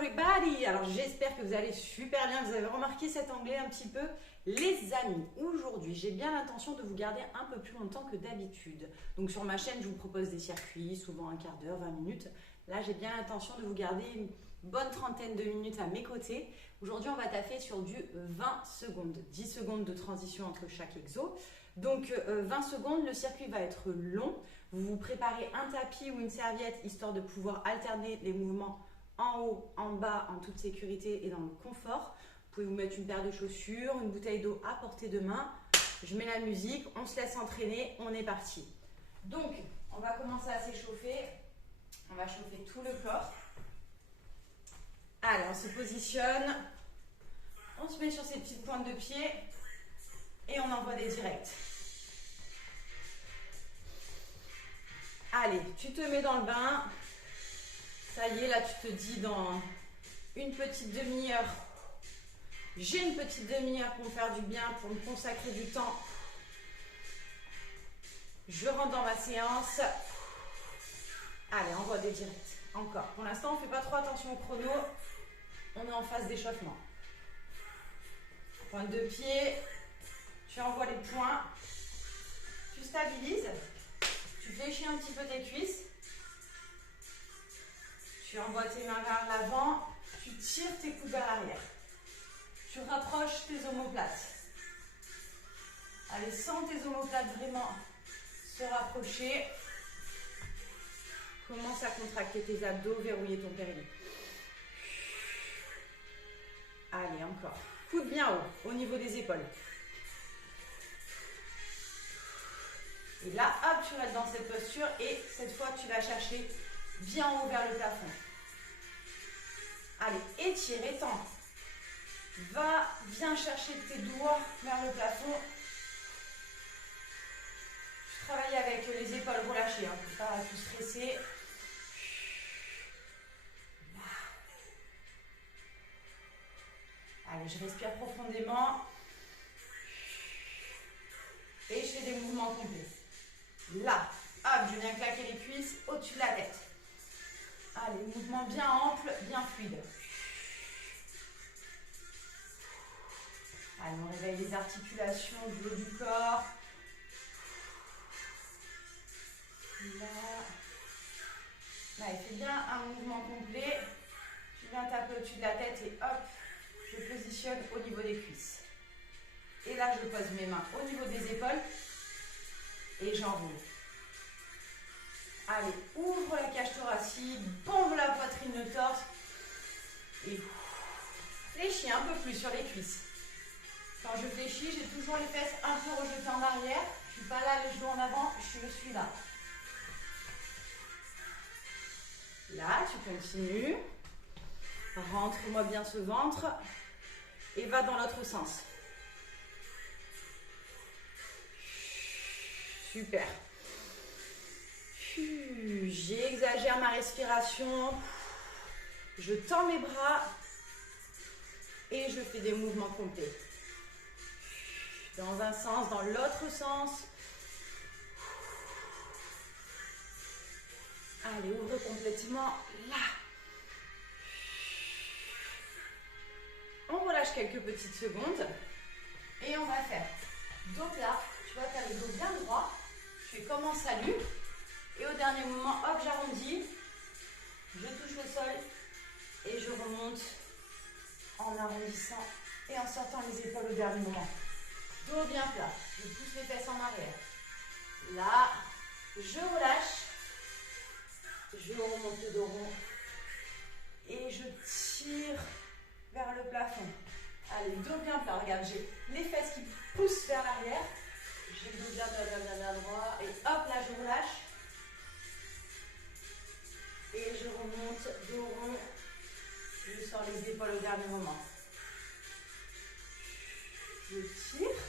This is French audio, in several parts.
everybody! Alors j'espère que vous allez super bien, vous avez remarqué cet anglais un petit peu. Les amis, aujourd'hui j'ai bien l'intention de vous garder un peu plus longtemps que d'habitude. Donc sur ma chaîne je vous propose des circuits, souvent un quart d'heure, 20 minutes. Là j'ai bien l'intention de vous garder une bonne trentaine de minutes à mes côtés. Aujourd'hui on va taffer sur du 20 secondes, 10 secondes de transition entre chaque exo. Donc 20 secondes, le circuit va être long. Vous vous préparez un tapis ou une serviette histoire de pouvoir alterner les mouvements en haut, en bas, en toute sécurité et dans le confort. Vous pouvez vous mettre une paire de chaussures, une bouteille d'eau à portée de main. Je mets la musique, on se laisse entraîner, on est parti. Donc, on va commencer à s'échauffer. On va chauffer tout le corps. Allez, on se positionne. On se met sur ses petites pointes de pied et on envoie des directs. Allez, tu te mets dans le bain. Ça y est, là tu te dis dans une petite demi-heure, j'ai une petite demi-heure pour me faire du bien, pour me consacrer du temps. Je rentre dans ma séance. Allez, envoie des directs. Encore. Pour l'instant, on ne fait pas trop attention au chrono. On est en phase d'échauffement. Pointe de pied. Tu envoies les points. Tu stabilises. Tu fléchis un petit peu tes cuisses. Tu envoies tes mains vers l'avant, tu tires tes coudes vers l'arrière. Tu rapproches tes omoplates. Allez, sens tes omoplates vraiment se rapprocher. Commence à contracter tes abdos, verrouiller ton périnée. Allez, encore. Coude bien haut, au niveau des épaules. Et là, hop, tu restes dans cette posture et cette fois, tu vas chercher bien haut vers le plafond. Allez, étire, étends. Va, viens chercher tes doigts vers le plafond. Je travaille avec les épaules relâchées, hein, pour pas tout stresser. Allez, je respire profondément. Et je fais des mouvements complets. Là, hop, je viens claquer les cuisses au-dessus de la tête. Allez, mouvement bien ample, bien fluide. Allez, on réveille les articulations du haut du corps. Là, il fait bien un mouvement complet. Tu viens taper au-dessus de la tête et hop, je positionne au niveau des cuisses. Et là, je pose mes mains au niveau des épaules et j'enroule. Allez, ouvre la cage thoracique, bombe la poitrine, le torse. Et fléchis un peu plus sur les cuisses. Quand je fléchis, j'ai toujours les fesses un peu rejetées en arrière. Je ne suis pas là, les genoux en avant, je suis là. Là, tu continues. Rentre-moi bien ce ventre. Et va dans l'autre sens. Super. J'exagère ma respiration. Je tends mes bras. Et je fais des mouvements complets. Dans un sens, dans l'autre sens. Allez, ouvre complètement. Là. On relâche quelques petites secondes. Et on va faire. Donc là, tu vois, tu as le dos bien droit. Je fais comme en salut. Et au dernier moment, hop, j'arrondis. Je touche le sol. Et je remonte en arrondissant et en sortant les épaules au dernier moment. Dos bien plat. Je pousse les fesses en arrière. Là, je relâche. Je remonte le dos rond. Et je tire vers le plafond. Allez, dos bien plat. Regarde, j'ai les fesses qui poussent vers l'arrière. J'ai le dos bien droit. Et hop, là, je relâche. Et je remonte, dos rond. Je sors les épaules au dernier moment. Je tire.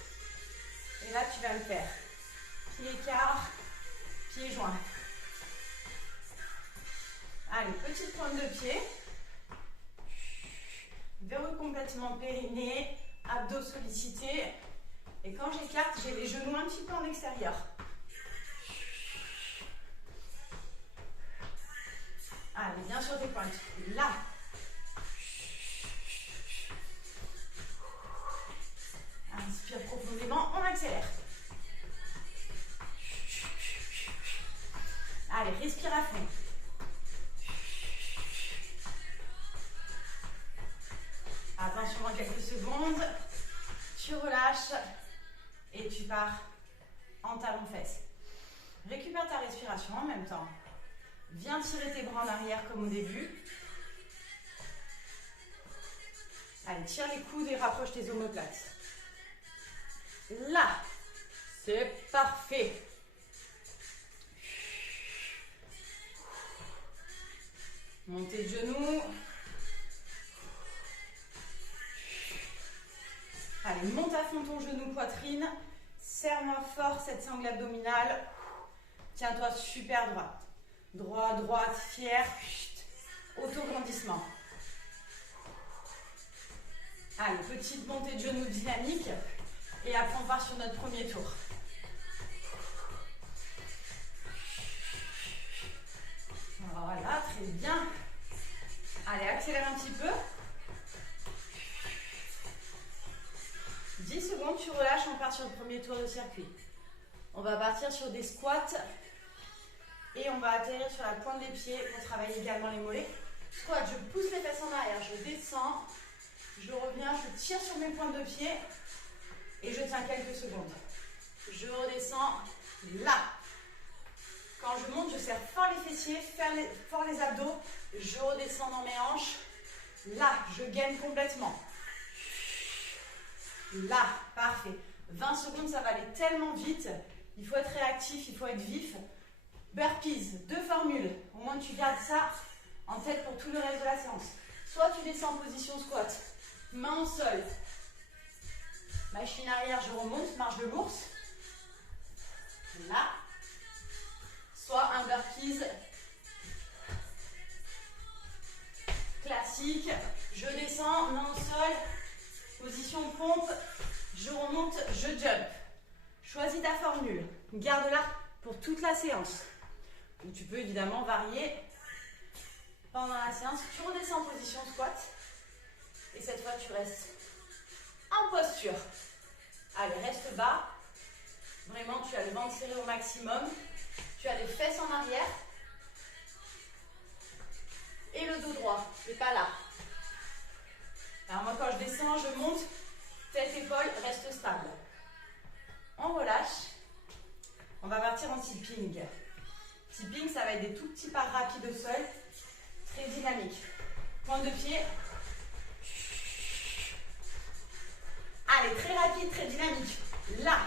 Et là, tu vas me faire pied écart, pied joint. Allez, petite pointe de pied. Verrouille complètement périnée, abdos sollicités. Et quand j'écarte, j'ai les genoux un petit peu en extérieur. Allez, bien sur tes pointes. Là. quelques secondes. Tu relâches et tu pars en talon-fesse. Récupère ta respiration en même temps. Viens tirer tes bras en arrière comme au début. Allez, tire les coudes et rapproche tes omoplates. Là, c'est parfait. Montez de genoux. Allez, monte à fond ton genou, poitrine. Serre-moi fort cette sangle abdominale. Tiens-toi super droite. Droit, droite, fier. Auto-grandissement. Allez, petite montée de genoux dynamique. Et après, on part sur notre premier tour. Voilà, très bien. Allez, accélère un petit peu. 10 secondes, tu relâches, on part sur le premier tour de circuit. On va partir sur des squats et on va atterrir sur la pointe des pieds pour travailler également les mollets. Squat, je pousse les fesses en arrière, je descends, je reviens, je tire sur mes pointes de pied et je tiens quelques secondes. Je redescends là. Quand je monte, je serre fort les fessiers, fort les abdos, je redescends dans mes hanches. Là, je gaine complètement. Là, parfait. 20 secondes, ça va aller tellement vite. Il faut être réactif, il faut être vif. Burpees, 2 formules. Au moins, tu gardes ça en tête pour tout le reste de la séance. Soit tu descends en position squat, main au sol. Machine arrière, je remonte, marche de l'ours. Là. Soit un burpees classique. Je descends, main au sol. Position pompe, je remonte, je jump. Choisis ta formule. Garde-la pour toute la séance. Ou tu peux évidemment varier pendant la séance. Tu redescends en position squat. Et cette fois, tu restes en posture. Allez, reste bas. Vraiment, tu as le ventre serré au maximum. Tu as les fesses en arrière. Et le dos droit. C'est pas là. Alors moi, quand je descends, je monte. Tête, épaule, reste stable. On relâche. On va partir en tipping. Tipping, ça va être des tout petits pas rapides au sol. Très dynamique. Pointe de pied. Allez, très rapide, très dynamique. Là,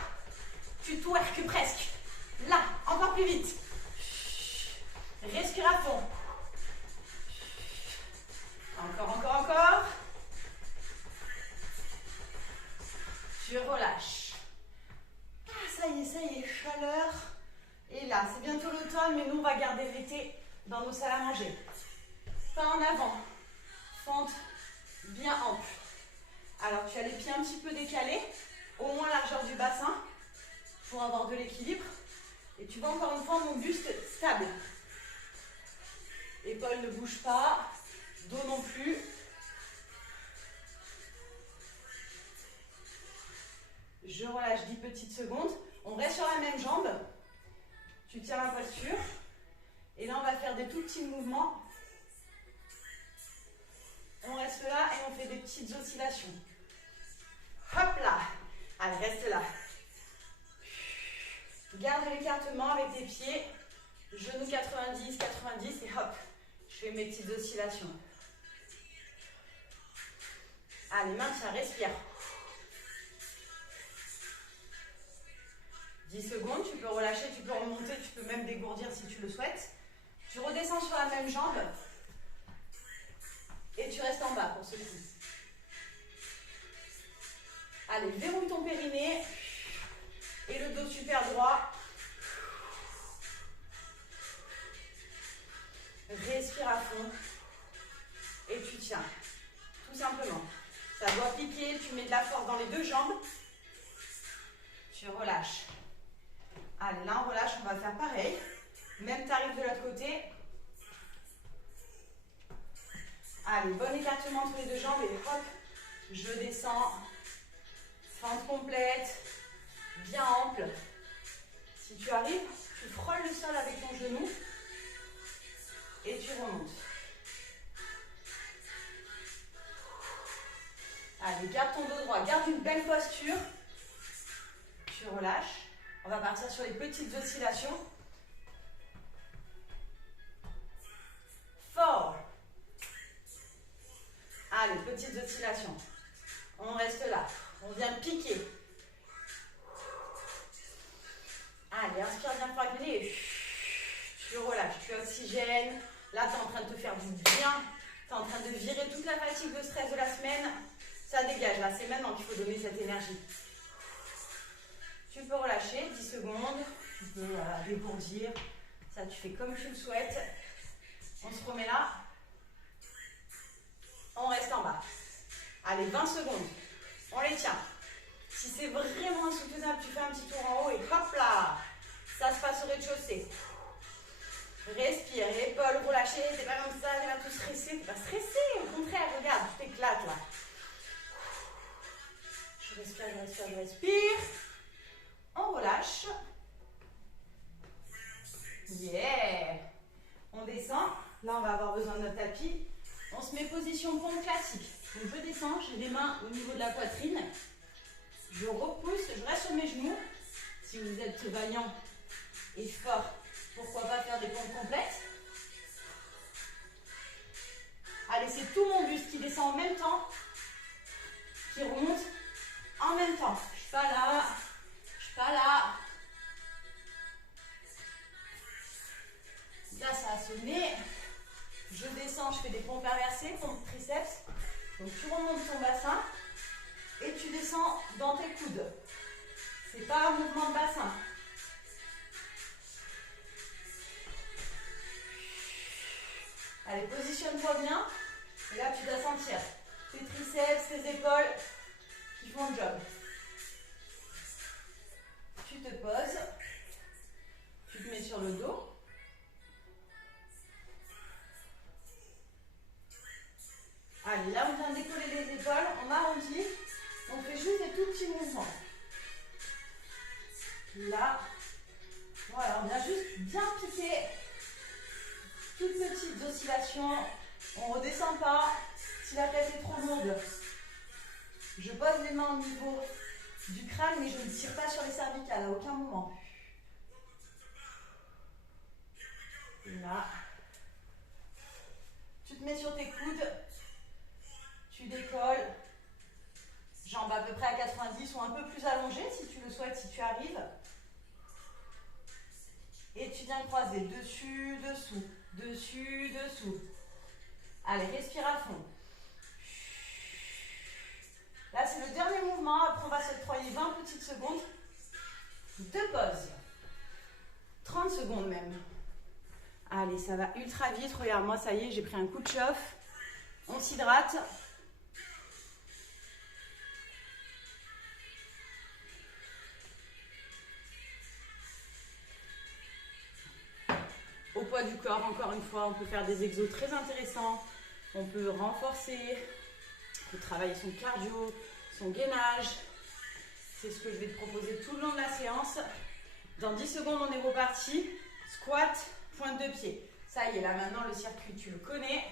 tu twerques presque. Là, encore plus vite. Respire à fond. Encore, encore, encore. Tu relâches. Ah, ça y est, chaleur. Et là, c'est bientôt l'automne, mais nous, on va garder l'été dans nos salles à manger. Pas en avant. Fente bien ample. Alors, tu as les pieds un petit peu décalés, au moins largeur du bassin, pour avoir de l'équilibre. Et tu vois encore une fois mon buste stable. Épaules ne bougent pas, dos non plus. Je relâche 10 petites secondes. On reste sur la même jambe. Tu tiens la posture. Et là, on va faire des tout petits mouvements. On reste là et on fait des petites oscillations. Hop là. Allez, reste là. Garde l'écartement avec tes pieds. Genoux 90, 90 et hop. Je fais mes petites oscillations. Allez, maintiens, respire. 10 secondes, tu peux relâcher, tu peux remonter, tu peux même dégourdir si tu le souhaites. Tu redescends sur la même jambe et tu restes en bas pour ce coup. Allez, verrouille ton périnée et le dos super droit. Respire à fond et tu tiens, tout simplement. Ça doit piquer, tu mets de la force dans les deux jambes. Tu relâches. Allez, là on relâche, on va faire pareil. Même tarif de l'autre côté. Allez, bon écartement entre les deux jambes et hop, je descends. Fente complète, bien ample. Si tu arrives, tu frôles le sol avec ton genou et tu remontes. Allez, Allez, garde ton dos droit, garde une belle posture. Tu relâches. On va partir sur les petites oscillations. 4. Allez, petites oscillations. On reste là. On vient piquer. Allez, inspire bien fort avec le nez. Tu relâches, tu oxygènes. Là, tu es en train de te faire du bien. Tu es en train de virer toute la fatigue, le stress de la semaine. Ça dégage. Là, c'est maintenant qu'il faut donner cette énergie. Tu peux relâcher 10 secondes. Tu peux dégourdir. Ça, tu fais comme tu le souhaites. On se remet là. On reste en bas. Allez, 20 secondes. On les tient. Si c'est vraiment insoutenable, tu fais un petit tour en haut et hop là. Ça se passe au rez-de-chaussée. Respire, épaules relâchées. T'es pas comme ça, t'es pas tout stressé. T'es pas stressé, au contraire, regarde, tu t'éclates là. Je respire, je respire, je respire. On relâche. Yeah. On descend. Là, on va avoir besoin de notre tapis. On se met position pompe classique. Donc, je descends, j'ai les mains au niveau de la poitrine. Je repousse, je reste sur mes genoux. Si vous êtes vaillant et fort, pourquoi pas faire des pompes complètes. Allez, c'est tout mon buste qui descend en même temps, qui remonte en même temps. Je suis pas là, je suis pas là. Là, ça a sonné. Je descends, je fais des pompes inversées, pompes triceps. Donc, tu remontes ton bassin et tu descends dans tes coudes. C'est pas un mouvement de bassin. Allez, positionne-toi bien. Et là, tu dois sentir tes triceps, tes épaules qui font le job. Tu te poses. Tu te mets sur le dos. Allez, là, on vient de décoller les épaules. On arrondit. On fait juste des tout petits mouvements. Là. Voilà, on vient juste bien piquer. Toutes petites oscillations. On ne redescend pas. Si la tête est trop lourde, je pose les mains au niveau du crâne, mais je ne tire pas sur les cervicales à aucun moment. Là. Tu te mets sur tes coudes. Tu décolles. Jambes à peu près à 90 ou un peu plus allongées si tu le souhaites, si tu arrives. Et tu viens croiser dessus, dessous, dessus, dessous. Allez, respire à fond. Là, c'est le dernier mouvement. Après, on va s'octroyer 20 petites secondes de pause. 30 secondes même. Allez, ça va ultra vite. Regarde, moi, ça y est, j'ai pris un coup de chauffe. On s'hydrate. Au poids du corps, encore une fois, on peut faire des exos très intéressants. On peut renforcer, on peut travailler son cardio, son gainage. C'est ce que je vais te proposer tout le long de la séance. Dans 10 secondes, on est reparti. Squat, pointe de pied. Ça y est, là maintenant, le circuit, tu le connais.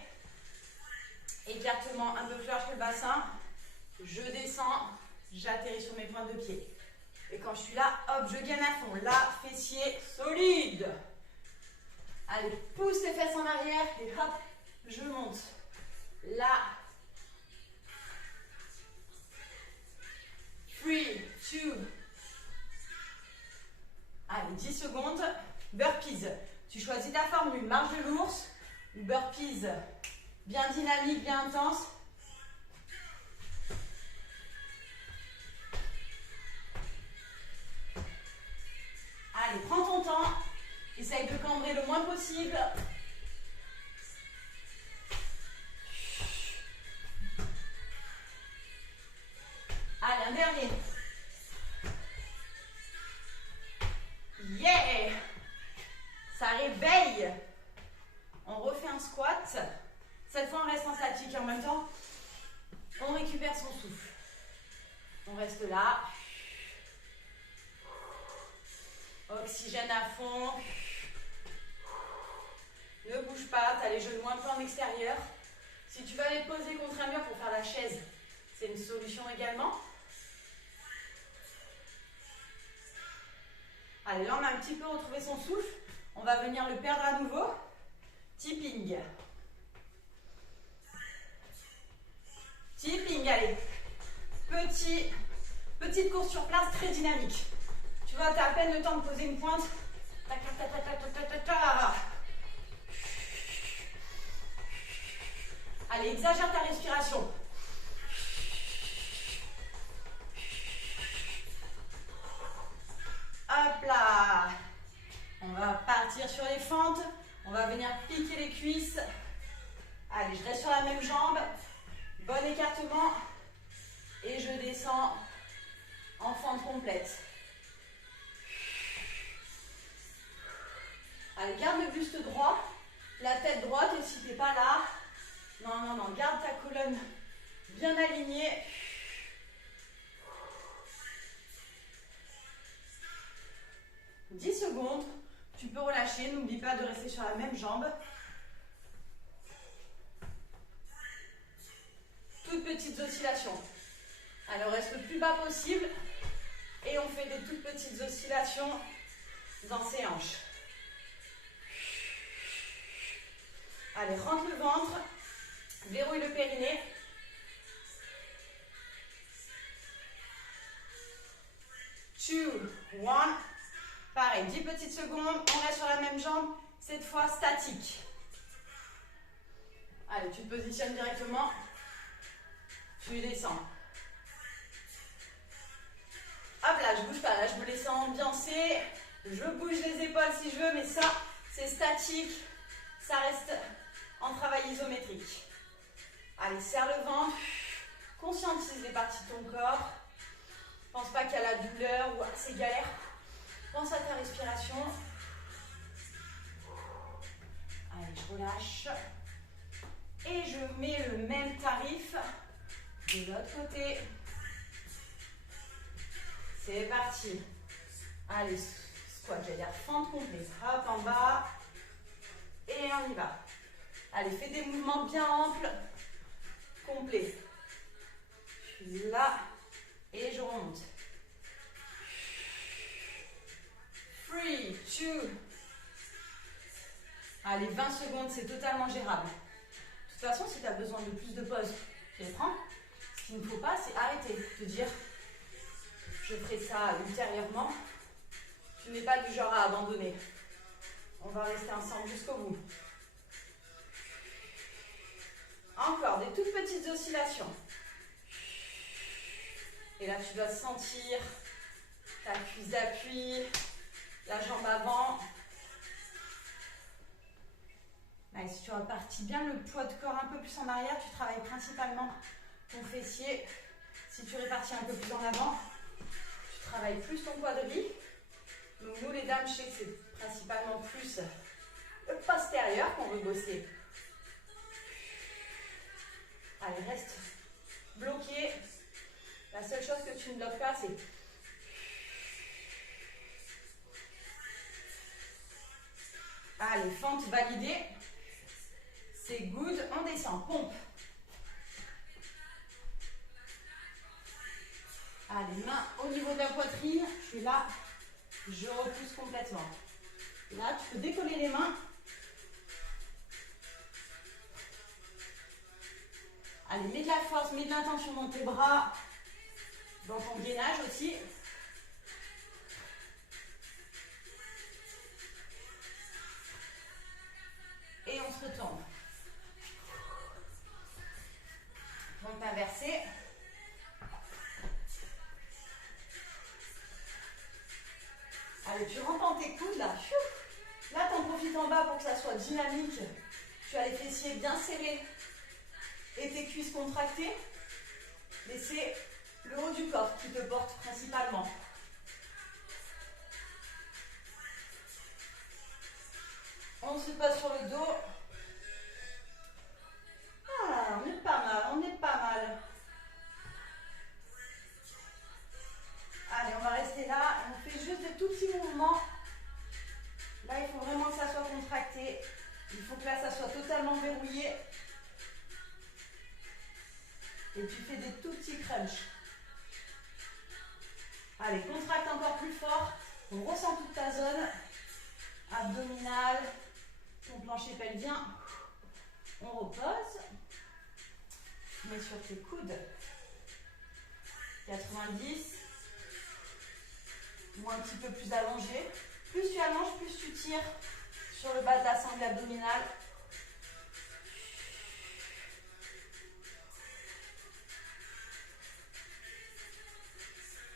Écartement un peu plus large que le bassin. Je descends, j'atterris sur mes pointes de pied. Et quand je suis là, hop, je gaine à fond. Là, fessier solide. Allez, pousse les fesses en arrière et hop, je monte. Là. 3, 2. Allez, 10 secondes. Burpees. Tu choisis ta formule. Marche de l'ours ou burpees. Bien dynamique, bien intense. Allez, prends ton temps. Essaye de cambrer le moins possible. Allez, un dernier. Yeah! Ça réveille. On refait un squat. Cette fois, on reste en statique et en même temps, on récupère son souffle. On reste là. Oxygène à fond. Ne bouge pas, tu as les genoux un peu en extérieur. Si tu vas aller te poser contre un mur pour faire la chaise, c'est une solution également. Allez, là on a un petit peu retrouvé son souffle. On va venir le perdre à nouveau. Tipping. Tipping, allez. Petite course sur place très dynamique. Tu vois, tu as à peine le temps de poser une pointe. Tac, tac, tac, tac, tac, tac, tac, tac. Allez, exagère ta respiration. Hop là. On va partir sur les fentes. On va venir piquer les cuisses. Allez, je reste sur la même jambe. Bon écartement. Et je descends en fente complète. Allez, garde le buste droit. La tête droite, et si tu n'es pas là, non, garde ta colonne bien alignée. « 10 secondes, tu peux relâcher, n'oublie pas de rester sur la même jambe. Toutes petites oscillations. Alors, on reste le plus bas possible et on fait des toutes petites oscillations dans ses hanches. Allez, rentre le ventre, verrouille le périnée. Two, one. Pareil, 10 petites secondes, on reste sur la même jambe, cette fois statique. Allez, tu te positionnes directement, tu descends. Hop là, je bouge pas, là je me laisse ambiancer, je bouge les épaules si je veux, mais ça, c'est statique, ça reste en travail isométrique. Allez, serre le ventre, conscientise les parties de ton corps, pense pas qu'il y a la douleur ou c'est galère. Pense à ta respiration. Allez, je relâche. Et je mets le même tarif de l'autre côté. C'est parti. Allez, squat, j'allais dire fente complète. Hop, en bas. Et on y va. Allez, fais des mouvements bien amples. Complets. Je suis là. Et je remonte. 3, 2. Allez, 20 secondes, c'est totalement gérable. De toute façon, si tu as besoin de plus de pauses, tu les prends. Ce qu'il ne faut pas, c'est arrêter. Te dire, je ferai ça ultérieurement. Tu n'es pas du genre à abandonner. On va rester ensemble jusqu'au bout. Encore des toutes petites oscillations. Et là, tu dois sentir ta cuisse d'appui. La jambe avant. Allez, si tu repartis bien le poids de corps un peu plus en arrière, tu travailles principalement ton fessier. Si tu répartis un peu plus en avant, tu travailles plus ton quadril. Donc nous les dames, je sais que c'est principalement plus le postérieur qu'on veut bosser. Allez, reste bloqué. La seule chose que tu ne bloques pas, c'est... Allez, fente validée. C'est good. On descend. Pompe. Allez, main au niveau de la poitrine. Je suis là. Je repousse complètement. Là, tu peux décoller les mains. Allez, mets de la force, mets de l'intention dans tes bras. Dans ton gainage aussi. Et on se retourne. Pompe inversée. Allez, tu rentres dans tes coudes là. Là, tu en profites en bas pour que ça soit dynamique. Tu as les fessiers bien serrés et tes cuisses contractées. Mais c'est le haut du corps qui te porte principalement. On se passe sur le dos. Ah, on est pas mal, on est pas mal. Allez, on va rester là. On fait juste des tout petits mouvements. Là, il faut vraiment que ça soit contracté. Il faut que là, ça soit totalement verrouillé. Et tu fais des tout petits crunchs. Allez, contracte encore plus fort. On ressent toute ta zone abdominale, ton plancher pelvien. On repose. Mets sur tes coudes. 90. Ou un petit peu plus allongé. Plus tu allonges, plus tu tires sur le bas de la sangle abdominale.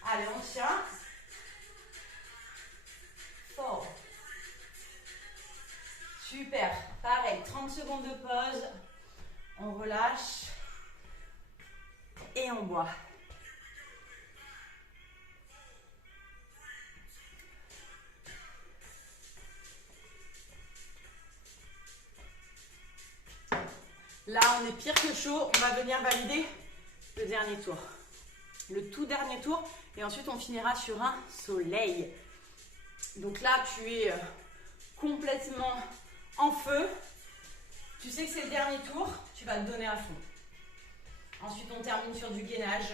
Allez, on tient. Fort. Super. Pareil, 30 secondes de pause. On relâche. Et on boit. Là, on est pire que chaud. On va venir valider le dernier tour. Le tout dernier tour. Et ensuite, on finira sur un soleil. Donc là, tu es complètement en feu. Tu sais que c'est le dernier tour. Tu vas te donner à fond. Ensuite, on termine sur du gainage.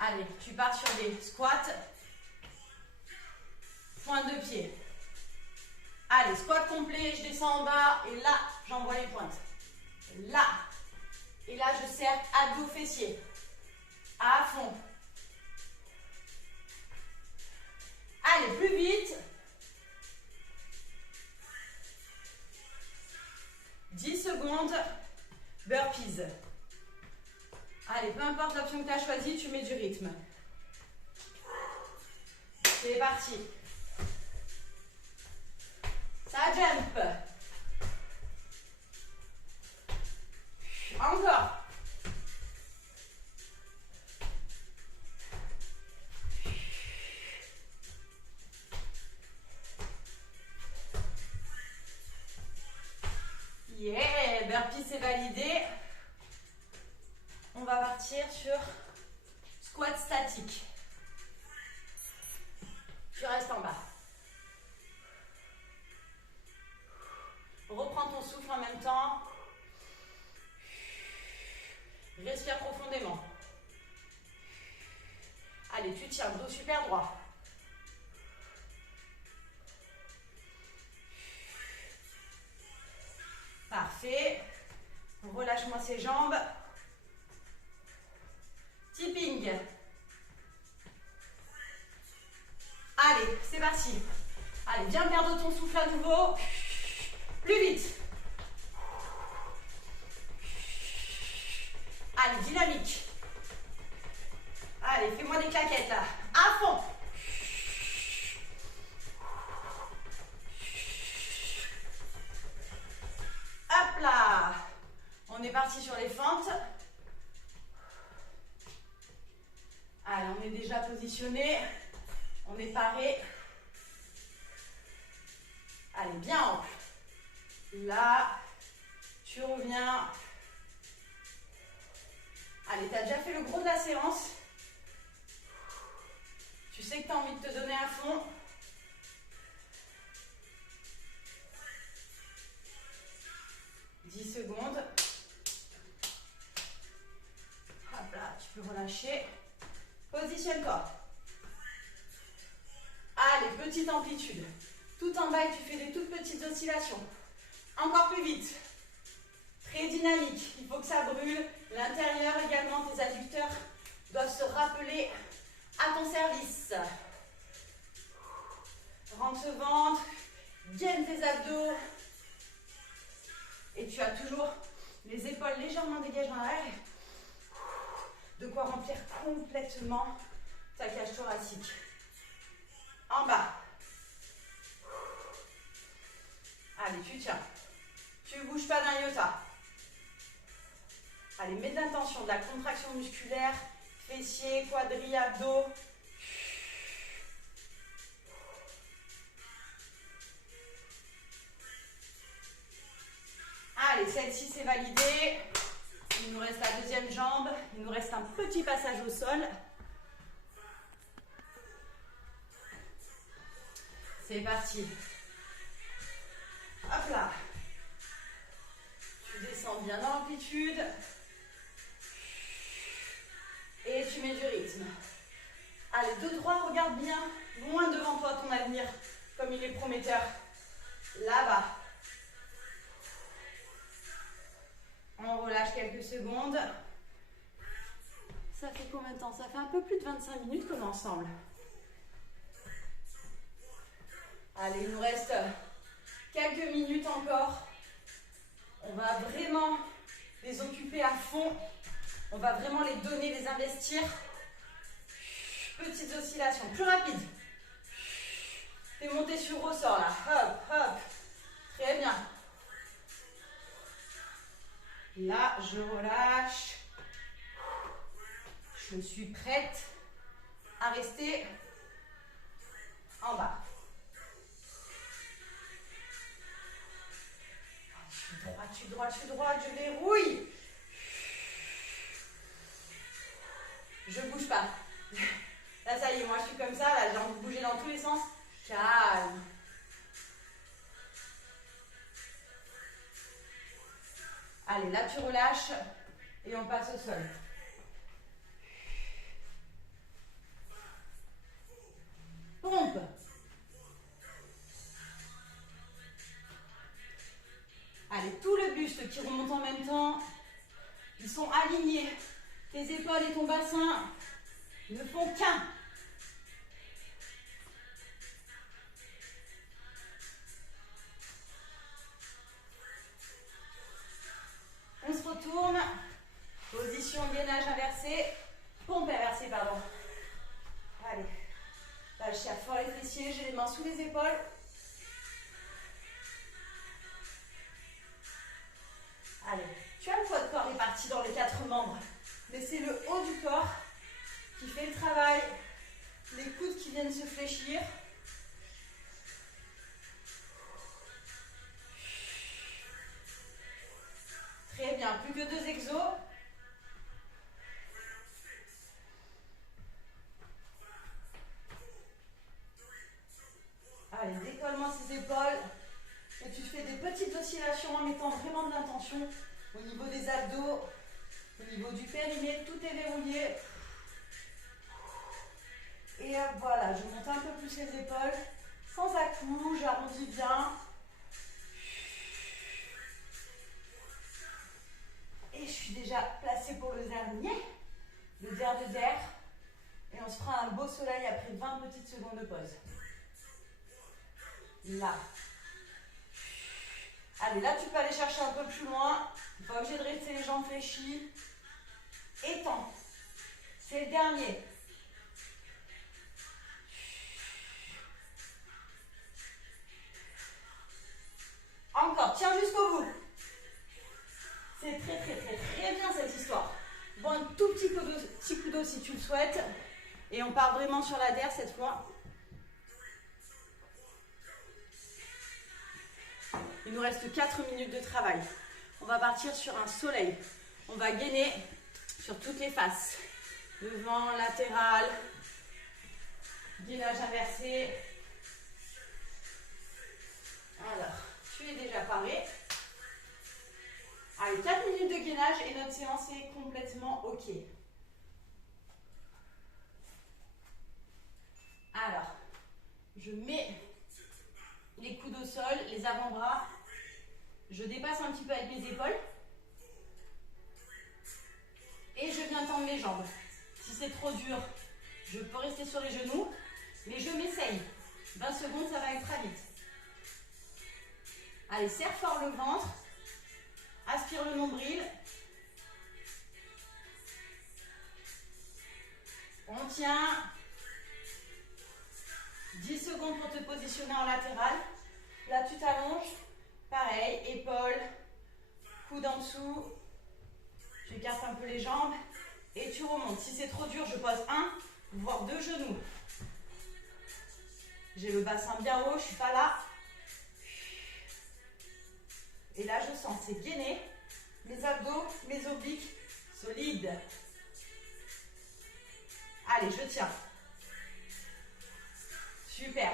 Allez, tu pars sur des squats. Pointe de pied. Allez, squat complet, je descends en bas. Et là, j'envoie les pointes. Là. Et là, je serre abdos fessiers. À fond. Allez, plus vite. 10 secondes. Burpees. Allez, peu importe l'option que tu as choisie, tu mets du rythme. C'est parti. Ça jump. Encore. Yeah, burpee c'est validé. On va partir sur squat statique. Tu restes en bas. Reprends ton souffle en même temps. Respire profondément. Allez, tu tiens, dos super droit. Parfait. Relâche-moi ces jambes. Tipping. Allez, c'est parti. Allez, viens perdre ton souffle à nouveau. Plus vite. Allez, dynamique. Allez, fais-moi des claquettes là. À fond. Hop là. On est parti sur les fentes. Allez, on est déjà positionné. On est paré. Allez, bien ample. Là, tu reviens. Allez, tu as déjà fait le gros de la séance. Tu sais que tu as envie de te donner à fond. « 10 secondes. Hop là, tu peux relâcher. Positionne-toi. Allez, petite amplitude. Tout en bas, tu fais des toutes petites oscillations. Encore plus vite. Très dynamique. Il faut que ça brûle. L'intérieur également, tes adducteurs doivent se rappeler à ton service. Rentre ce ventre. Gaine tes abdos. Et tu as toujours les épaules légèrement dégagées en arrière. De quoi remplir complètement ta cage thoracique. En bas. Allez, tu tiens. Tu ne bouges pas d'un iota. Allez, mets de l'intention, de la contraction musculaire, fessiers, quadris, abdos. Allez, celle-ci c'est validé. Il nous reste la deuxième jambe. Il nous reste un petit passage au sol. C'est parti. Hop là. Tu descends bien dans l'amplitude. Et tu mets du rythme. Allez, deux droits, regarde bien, loin devant toi ton avenir, comme il est prometteur. Là-bas. On relâche quelques secondes. Ça fait combien de temps? Ça fait un peu plus de 25 minutes qu'on est ensemble. Allez, il nous reste quelques minutes encore. On va vraiment les occuper à fond. On va vraiment les donner, les investir. Petites oscillations, plus rapide. Fais monter sur ressort là. Hop, hop. Très bien. Là, je relâche. Je suis prête à rester en bas. Je suis droite, je verrouille. Je bouge pas. Là, ça y est, moi je suis comme ça, là j'ai envie de bouger dans tous les sens. Calme. Allez, là tu relâches et on passe au sol. Pompe. Allez, tout le buste qui remonte en même temps. Ils sont alignés. Tes épaules et ton bassin ne font qu'un. On se retourne. Position gainage inversée. Pompe inversée, pardon. Allez. Là, je serre fort les fessiers. J'ai les mains sous les épaules. Allez. Tu as le poids de corps réparti dans les 4 membres. Mais c'est le haut du corps qui fait le travail. Les coudes qui viennent se fléchir. Très bien, plus que 2 exos. Allez, décollement ses épaules. Et tu fais des petites oscillations en mettant vraiment de l'intention au niveau des abdos, au niveau du périnée, tout est verrouillé. Et voilà, je monte un peu plus les épaules, sans à-coups, j'arrondis bien. Et je suis déjà placée pour le dernier, le dernier d'air. Et on se fera un beau soleil après 20 petites secondes de pause. Là. Allez, là tu peux aller chercher un peu plus loin. Tu n'es pas obligé de rester les jambes fléchies. Étends. C'est le dernier. Encore, tiens jusqu'au bout. C'est très bien cette histoire. Bon, un tout petit coup d'eau si tu le souhaites. Et on part vraiment sur la DER cette fois. Il nous reste 4 minutes de travail. On va partir sur un soleil. On va gainer sur toutes les faces. Devant, latéral, gainage inversé. Alors, tu es déjà paré. Allez, 4 minutes de gainage et notre séance est complètement OK. Alors, je mets les coudes au sol, les avant-bras. Je dépasse un petit peu avec mes épaules. Et je viens tendre les jambes. Si c'est trop dur, je peux rester sur les genoux. Mais je m'essaye. 20 secondes, ça va être très vite. Allez, serre fort le ventre. Aspire le nombril. On tient. 10 secondes pour te positionner en latéral. Là, tu t'allonges. Pareil, épaules, coude en dessous. J'écarte un peu les jambes. Et tu remontes. Si c'est trop dur, je pose 1, voire 2 genoux. J'ai le bassin bien haut, je ne suis pas là. Et là, je sens, c'est gainé. Mes abdos, mes obliques, solides. Allez, je tiens. Super.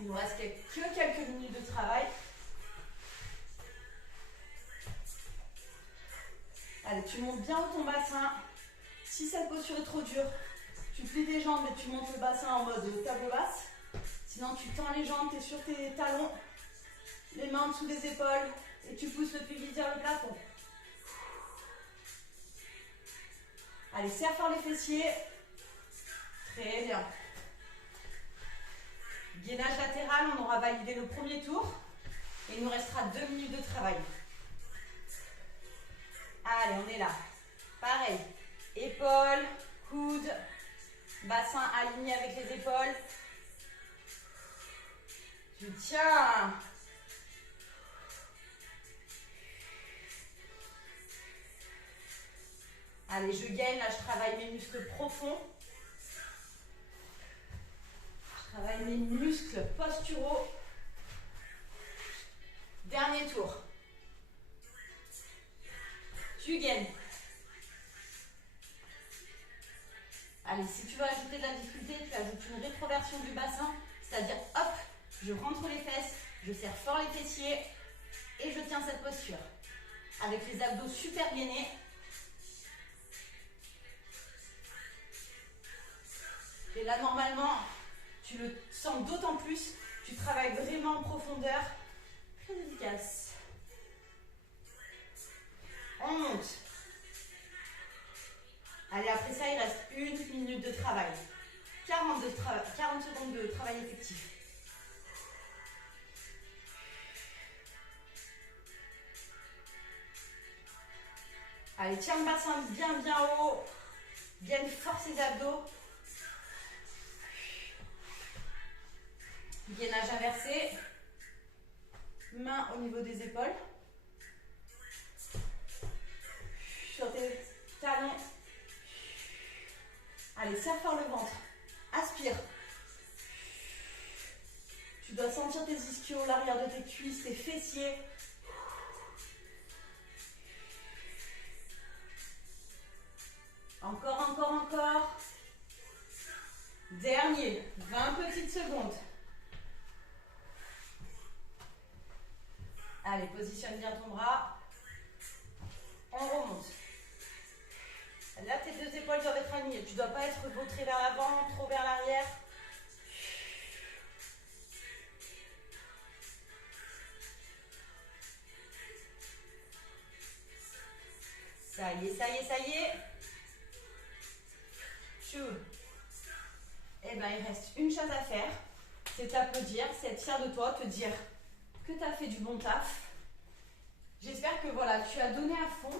Il nous reste que quelques minutes de travail. Allez, tu montes bien haut ton bassin. Si cette posture est trop dure, tu plies tes jambes et tu montes le bassin en mode table basse. Sinon, tu tends les jambes, tu es sur tes talons, les mains en dessous des épaules et tu pousses le plus vite vers le plafond. Allez, serre fort les fessiers. Très bien. Gainage latéral, on aura validé le premier tour. Et il nous restera 2 minutes de travail. Allez, on est là. Pareil. Épaules, coudes, bassin aligné avec les épaules. Tu tiens. Allez, je gaine. Là, je travaille mes muscles profonds. Je travaille mes muscles posturaux. Dernier tour. Tu gaines. Allez, si tu veux ajouter de la difficulté, tu ajoutes une rétroversion du bassin, c'est-à-dire, hop, je rentre les fesses, je serre fort les fessiers et je tiens cette posture. Avec les abdos super gainés. Et là, normalement, tu le sens d'autant plus, tu travailles vraiment en profondeur. Très efficace. On monte. Allez, après ça, il reste 1 minute de travail. 40 secondes de travail effectif. Allez, tiens le bassin bien bien haut. Bien fort ses abdos. Gainage inversé. Main au niveau des épaules. Sur tes talons. Allez, serre fort le ventre. Aspire. Tu dois sentir tes ischios, l'arrière de tes cuisses, tes fessiers. Encore, encore, encore. Dernier, 20 petites secondes. Allez, positionne bien ton bras. On remonte. Là, tes 2 épaules doivent être alignées. Tu ne dois pas être vautré vers l'avant, trop vers l'arrière. Ça y est, ça y est, ça y est. Eh bien, il reste une chose à faire. C'est t'applaudir, c'est être fier de toi, te dire que tu as fait du bon taf. J'espère que voilà, tu as donné à fond.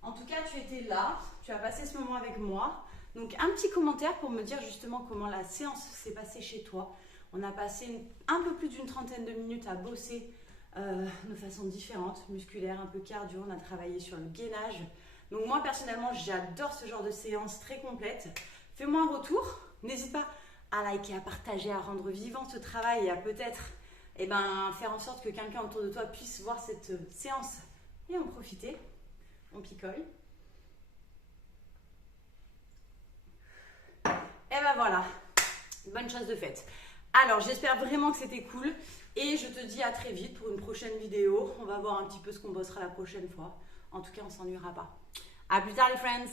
En tout cas, tu étais là, tu as passé ce moment avec moi. Donc, un petit commentaire pour me dire justement comment la séance s'est passée chez toi. On a passé un peu plus d'une trentaine de minutes à bosser de façon différente, musculaire, un peu cardio. On a travaillé sur le gainage. Donc, moi, personnellement, j'adore ce genre de séance très complète. Fais-moi un retour. N'hésite pas à liker, à partager, à rendre vivant ce travail et à peut-être faire en sorte que quelqu'un autour de toi puisse voir cette séance et en profiter. On picole. Et ben voilà, bonne chose de faite. Alors j'espère vraiment que c'était cool et je te dis à très vite pour une prochaine vidéo. On va voir un petit peu ce qu'on bossera la prochaine fois. En tout cas, on ne s'ennuiera pas. À plus tard les friends.